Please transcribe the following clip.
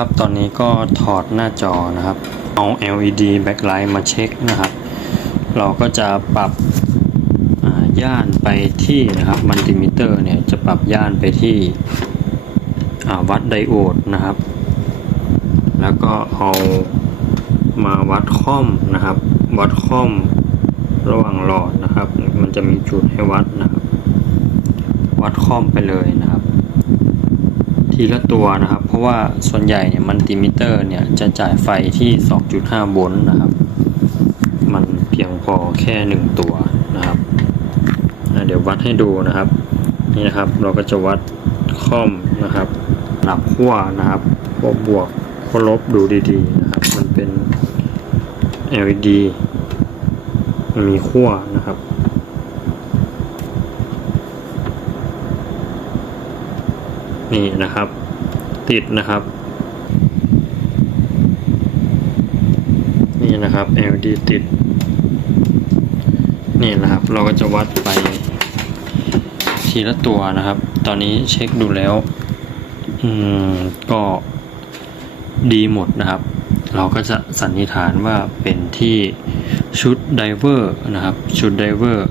ครับตอนนี้ก็ถอดหน้าจอนะครับ เอา LED backlight มาเช็คนะครับ เราก็จะปรับย่านไปที่นะครับมัลติมิเตอร์เนี่ยจะปรับย่านไปที่วัดไดโอดนะครับ แล้วก็เอามาวัดค่อมนะครับ วัดค่อมระหว่างหลอดนะครับ มันจะมีจุดให้วัดนะครับ วัดค่อมไปเลยนะครับ ทีละตัวนะครับ เพราะว่าส่วนใหญ่เนี่ยมัลติมิเตอร์เนี่ยจะจ่ายไฟที่ 2.5 โวลต์นะครับ มันเพียงพอแค่หนึ่งตัวนะครับ เดี๋ยววัดให้ดูนะครับ นี่นะครับเราก็จะวัดค่อมนะครับ หลับขั้วนะครับขั้วบวกขั้วลบดูดีๆนะครับ มันเป็น LED มันมีขั้วนะครับ นี่นะครับ ติดนะครับ นี่นะครับ LED ติด นี่นะครับ เราก็จะวัดไปทีละตัวนะครับ ตอนนี้เช็คดูแล้ว อืม ก็ดีหมดนะครับ เราก็จะสันนิษฐานว่าเป็นที่ชุดไดเวอร์นะครับ ชุดไดเวอร์